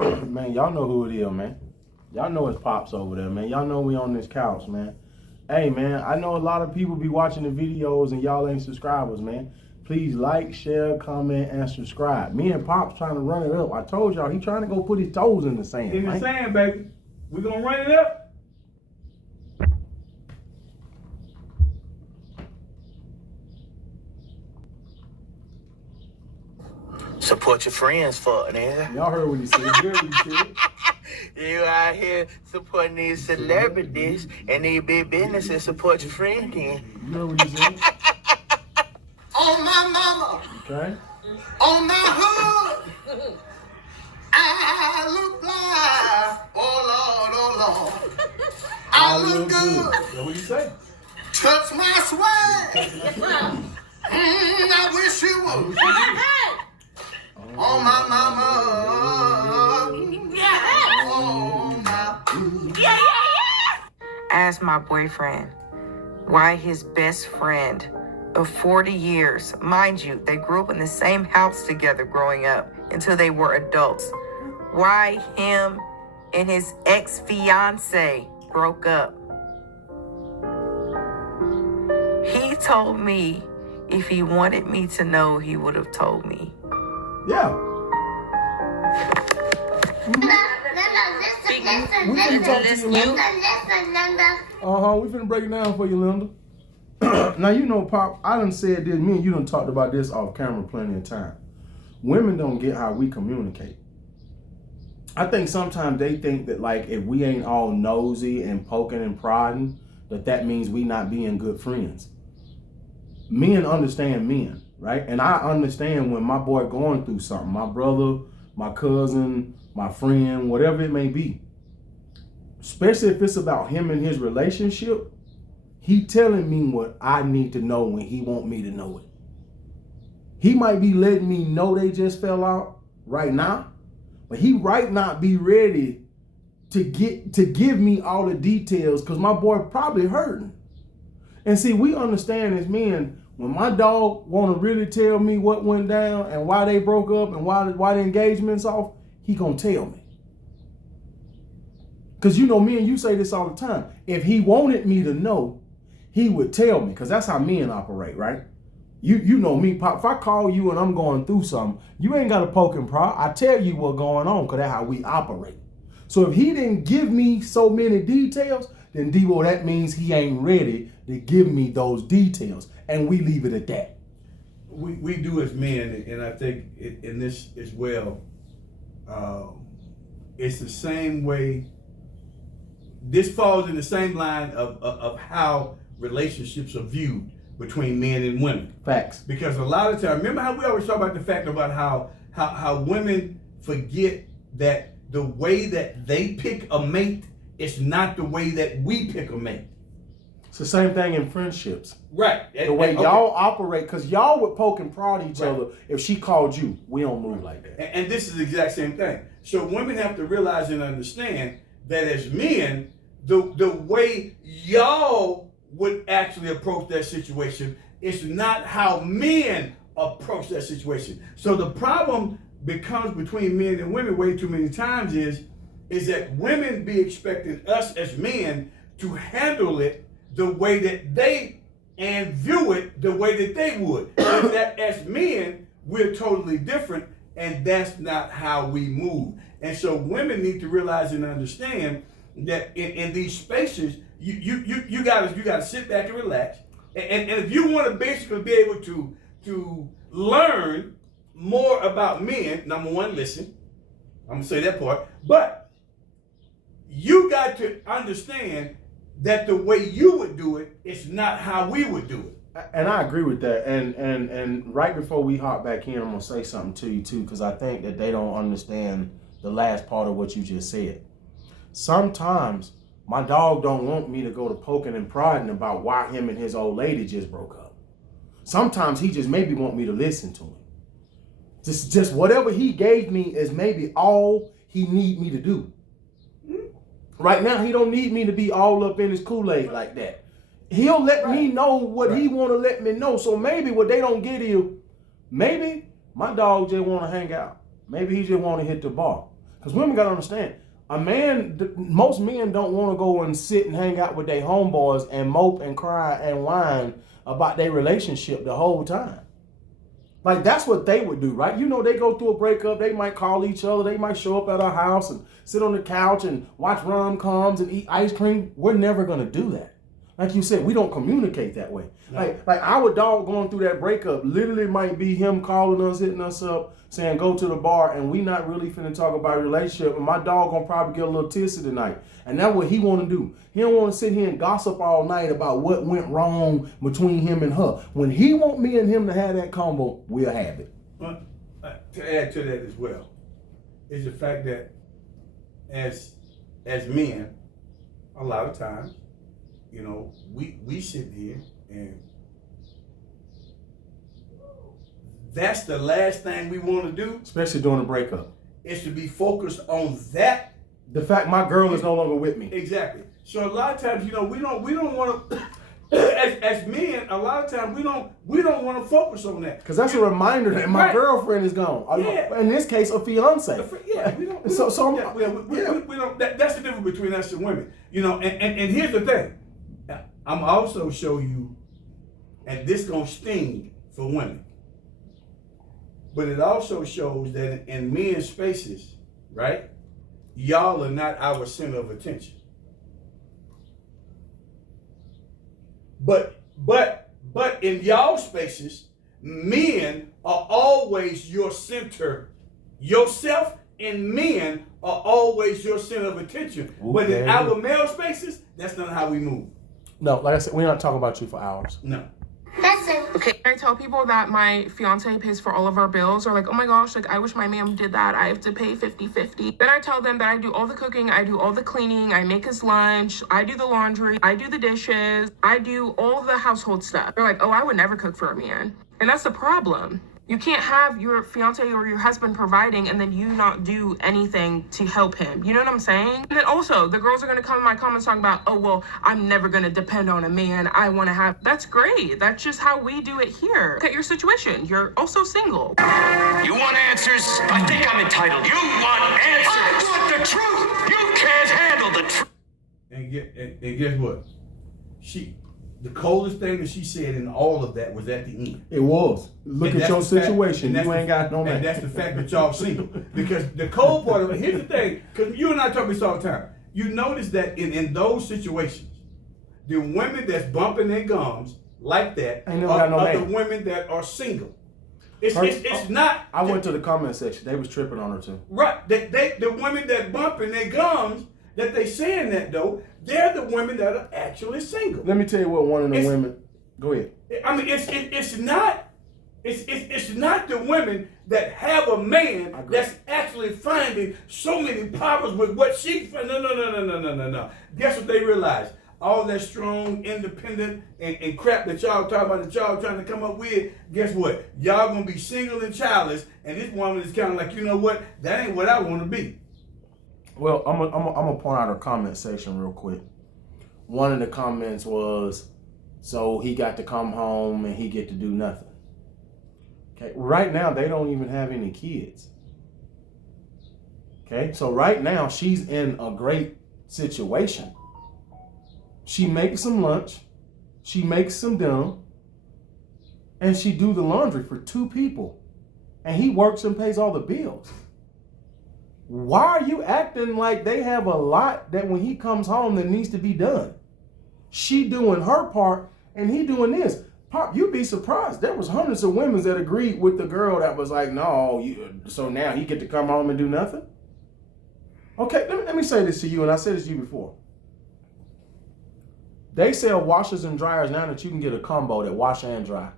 Man, y'all know who it is, man. Y'all know it's Pops over there, man. Y'all know we on this couch, man. Hey, man, I know a lot of people be watching the videos and y'all ain't subscribers, man. Please like, share, comment, and subscribe. Me and Pops trying to run it up. I told y'all, he trying to go put his toes in the sand. In the sand, baby. We gonna run it up. Support your friends, fuck, nigga. Y'all heard what he said. You heard what he said. You out here supporting these celebrities and these big businesses. Support your friend, then. You heard what he said. On my mama, Okay. on my hood, I look fly. Oh Lord, I look good. That's what he say. Touch my swag. I wish you would. On my mama. On my. Asked my boyfriend why his best friend of 40 years, mind you, they grew up in the same house together growing up until they were adults, why him and his ex-fiance broke up. He told me if he wanted me to know, he would have told me. Yeah. We finna break it down for you, Linda. Now, you know, Pop, I done said this, me and you done talked about this off camera plenty of time. Women don't get how we communicate. I think sometimes they think that, like, if we ain't all nosy and poking and prodding, that means we not being good friends. Men understand men, right? And I understand when my boy going through something, my brother, my cousin, my friend, whatever it may be. Especially if it's about him and his relationship, he telling me what I need to know when he want me to know it. He might be letting me know they just fell out right now, but he right not be ready to give me all the details because my boy probably hurting. And see, we understand as men, when my dog want to really tell me what went down and why they broke up and why the engagement's off, he gonna tell me. Because you know, me and you say this all the time. If he wanted me to know, he would tell me, because that's how men operate, right? You know me, Pop. If I call you and I'm going through something, you ain't got to poke and prod. I tell you what's going on, because that's how we operate. So if he didn't give me so many details, then Debo, that means he ain't ready to give me those details. And we leave it at that. We do as men, and I think in this as well, it's the same way. This falls in the same line of how relationships are viewed between men and women. Facts. Because a lot of times, remember how we always talk about the fact about how women forget that the way that they pick a mate is not the way that we pick a mate. It's the same thing in friendships. Right. The way y'all operate, because y'all would poke and prod each other. If she called you, we don't move like that. And this is the exact same thing. So women have to realize and understand that as men, the way y'all would actually approach that situation is not how men approach that situation. So the problem becomes between men and women way too many times is that women be expecting us as men to handle it the way that they and view it the way that they would. And that as men, we're totally different, and that's not how we move. And so women need to realize and understand that in these spaces, you gotta sit back and relax. And if you want to basically be able to learn more about men, number one, listen. I'm gonna say that part, but you got to understand that the way you would do it is not how we would do it. And I agree with that. And right before we hop back in, I'm gonna say something to you too, because I think that they don't understand the last part of what you just said. Sometimes my dog don't want me to go to poking and prodding about why him and his old lady just broke up. Sometimes he just maybe want me to listen to him. Just whatever he gave me is maybe all he need me to do. Right now, he don't need me to be all up in his Kool-Aid like that. He'll let me know what he want to let me know. So maybe what they don't get is, maybe my dog just want to hang out. Maybe he just want to hit the bar. Because women got to understand, most men don't want to go and sit and hang out with their homeboys and mope and cry and whine about their relationship the whole time. Like, that's what they would do, right? You know, they go through a breakup, they might call each other, they might show up at our house and sit on the couch and watch rom-coms and eat ice cream. We're never going to do that. Like you said, we don't communicate that way. No. Like our dog going through that breakup literally might be him calling us, hitting us up, saying go to the bar, and we not really finna talk about a relationship, and my dog gonna probably get a little tipsy tonight. And that's what he wanna do. He don't wanna sit here and gossip all night about what went wrong between him and her. When he want me and him to have that combo, we'll have it. To add to that as well, is the fact that as men, a lot of times, you know, we sit here and that's the last thing we want to do. Especially during a breakup. Is to be focused on that. The fact my girl is no longer with me. Exactly. So a lot of times, you know, we don't want to as men, a lot of times we don't want to focus on that. Because that's a reminder that my girlfriend is gone. Yeah. In this case, a fiance. Yeah, we don't. We don't. That's the difference between us and women. You know, and here's the thing. I'm also show you, and this gonna sting for women, but it also shows that in men's spaces, right, y'all are not our center of attention. But in y'all spaces, men are always your center. Yourself and men are always your center of attention. Okay. But in our male spaces, that's not how we move. No, like I said, we're not talking about you for hours. No. Okay, I tell people that my fiance pays for all of our bills, or like, oh my gosh, like I wish my man did that. I have to pay 50-50. Then I tell them that I do all the cooking, I do all the cleaning, I make his lunch, I do the laundry, I do the dishes, I do all the household stuff. They're like, oh, I would never cook for a man. And that's the problem. You can't have your fiance or your husband providing and then you not do anything to help him. You know what I'm saying? And then also, the girls are going to come in my comments talking about, oh, well, I'm never going to depend on a man. I want to have... That's great. That's just how we do it here. Look at your situation. You're also single. You want answers? I think I'm entitled. You want answers? I want the truth. You can't handle the truth. And guess what? The coldest thing that she said in all of that was at the end. It was. Look at your situation. You ain't got no man. And that's the fact that y'all single. Because the cold part of it, here's the thing, because you and I talk about this all the time. You notice that in those situations, the women that's bumping their gums like that are the women that are single. It's not. I went to the comment section. They was tripping on her too. Right. The women that bumping their gums, that they saying that though, they're the women that are actually single. Let me tell you what one of the women. Go ahead. I mean, it's not the women that have a man that's actually finding so many problems with what she. No. Guess what they realize? All that strong, independent, and crap that y'all talking about, that y'all trying to come up with. Guess what? Y'all gonna be single and childless, and this woman is kind of like, you know what? That ain't what I want to be. Well, I'm gonna point out her comment section real quick. One of the comments was, so he got to come home and he get to do nothing. Okay, right now they don't even have any kids. Okay, so right now she's in a great situation. She makes some lunch, she makes some dinner, and she do the laundry for 2 people. And he works and pays all the bills. Why are you acting like they have a lot that when he comes home that needs to be done? She doing her part and he doing this. Pop, you'd be surprised. There was hundreds of women that agreed with the girl that was like, no, so now he get to come home and do nothing? Okay, let me say this to you, and I said this to you before. They sell washers and dryers now that you can get a combo that wash and dry.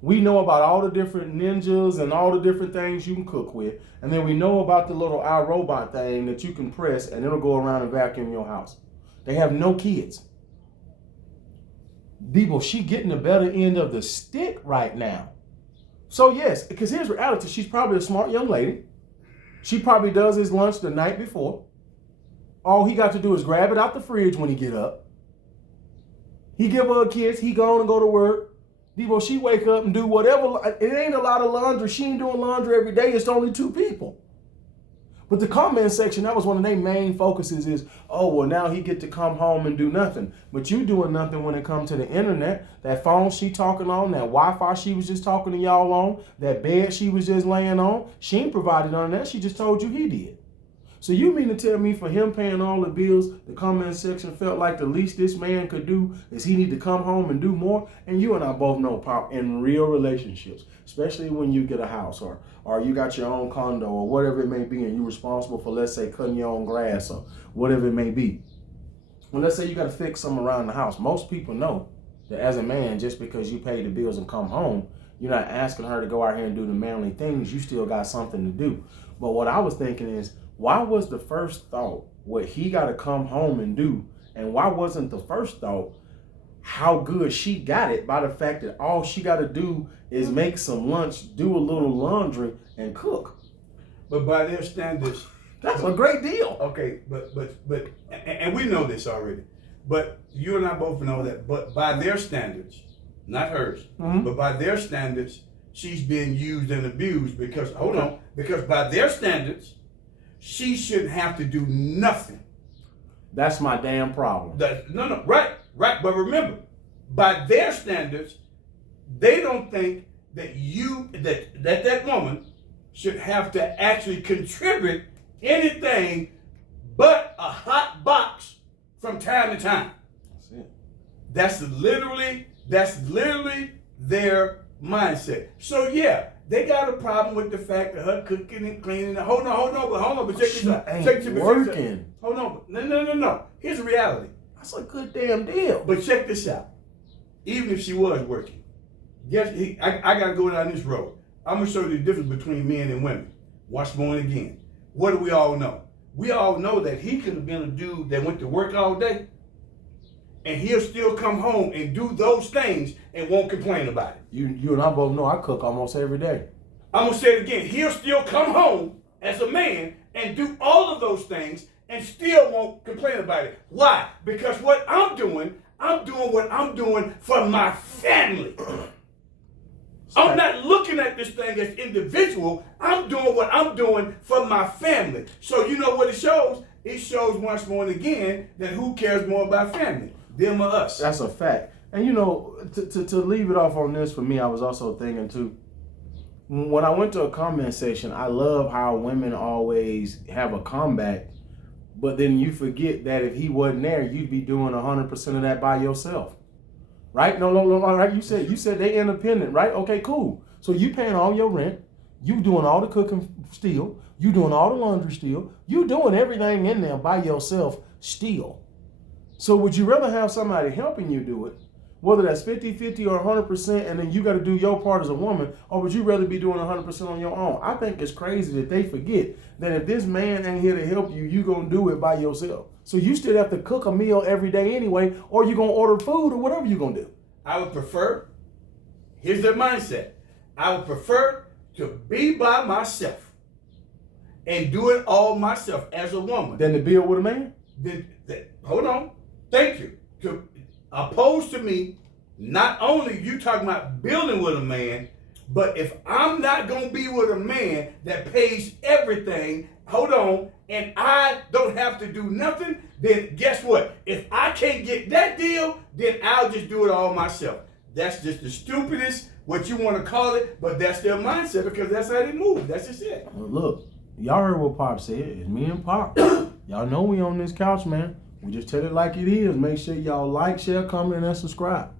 We know about all the different ninjas and all the different things you can cook with. And then we know about the little iRobot thing that you can press and it'll go around and vacuum your house. They have no kids. Debo, she getting the better end of the stick right now. So yes, because here's reality. She's probably a smart young lady. She probably does his lunch the night before. All he got to do is grab it out the fridge when he get up. He give her a kiss. He go on and go to work. Debo, she wake up and do whatever. It ain't a lot of laundry. She ain't doing laundry every day. It's only 2 people. But the comment section, that was one of their main focuses is, oh, well, now he get to come home and do nothing. But you doing nothing when it comes to the internet. That phone she talking on, that Wi-Fi she was just talking to y'all on, that bed she was just laying on, she ain't provided on that. She just told you he did. So you mean to tell me for him paying all the bills, the comment section felt like the least this man could do is he need to come home and do more? And you and I both know, Pop, in real relationships, especially when you get a house or you got your own condo or whatever it may be, and you're responsible for, let's say, cutting your own grass or whatever it may be. Well, let's say you got to fix something around the house. Most people know that as a man, just because you pay the bills and come home, you're not asking her to go out here and do the manly things. You still got something to do. But what I was thinking is, why was the first thought what he got to come home and do? And why wasn't the first thought how good she got it by the fact that all she got to do is make some lunch, do a little laundry, and cook? But by their standards, that's a great deal. Okay, but and we know this already. But you and I both know that. But by their standards, not hers, but by their standards, she's being used and abused because because by their standards, she shouldn't have to do nothing. That's my damn problem. Right. But remember, by their standards, they don't think that that woman should have to actually contribute anything but a hot box from time to time. That's it. That's literally their mindset. So yeah, they got a problem with the fact that her cooking and cleaning. Hold on, but check this out. Working. Hold on, no. Here's the reality. That's a good damn deal. But check this out. Even if she was working, I gotta go down this road. I'm gonna show you the difference between men and women. Watch more again. What do we all know? We all know that he could have been a dude that went to work all day, and he'll still come home and do those things and won't complain about it. You and I both know I cook almost every day. I'm gonna say it again. He'll still come home as a man and do all of those things and still won't complain about it. Why? Because what I'm doing what I'm doing for my family. I'm not looking at this thing as individual. I'm doing what I'm doing for my family. So you know what it shows? It shows once more and again that who cares more about family, them or us? That's a fact. And you know, to leave it off on this for me, I was also thinking too, when I went to a comment section, I love how women always have a comeback, but then you forget that if he wasn't there, you'd be doing 100% of that by yourself. Right? No, right? You said they independent, right? Okay, cool. So you paying all your rent, you doing all the cooking still, you doing all the laundry still, you doing everything in there by yourself still. So would you rather have somebody helping you do it, whether that's 50-50 or 100%, and then you got to do your part as a woman, or would you rather be doing 100% on your own? I think it's crazy that they forget that if this man ain't here to help you, you going to do it by yourself. So you still have to cook a meal every day anyway, or you going to order food or whatever you're going to do. I would prefer, here's their mindset, I would prefer to be by myself and do it all myself as a woman. Than to build with a man? Hold on. Thank you. Opposed to me, not only you talking about building with a man, but if I'm not going to be with a man that pays everything, and I don't have to do nothing, then guess what? If I can't get that deal, then I'll just do it all myself. That's just the stupidest, what you want to call it, but that's their mindset because that's how they move. That's just it. Well, look, y'all heard what Pop said. It's me and Pop. Y'all know we on this couch, man. We just tell it like it is. Make sure y'all like, share, comment, and subscribe.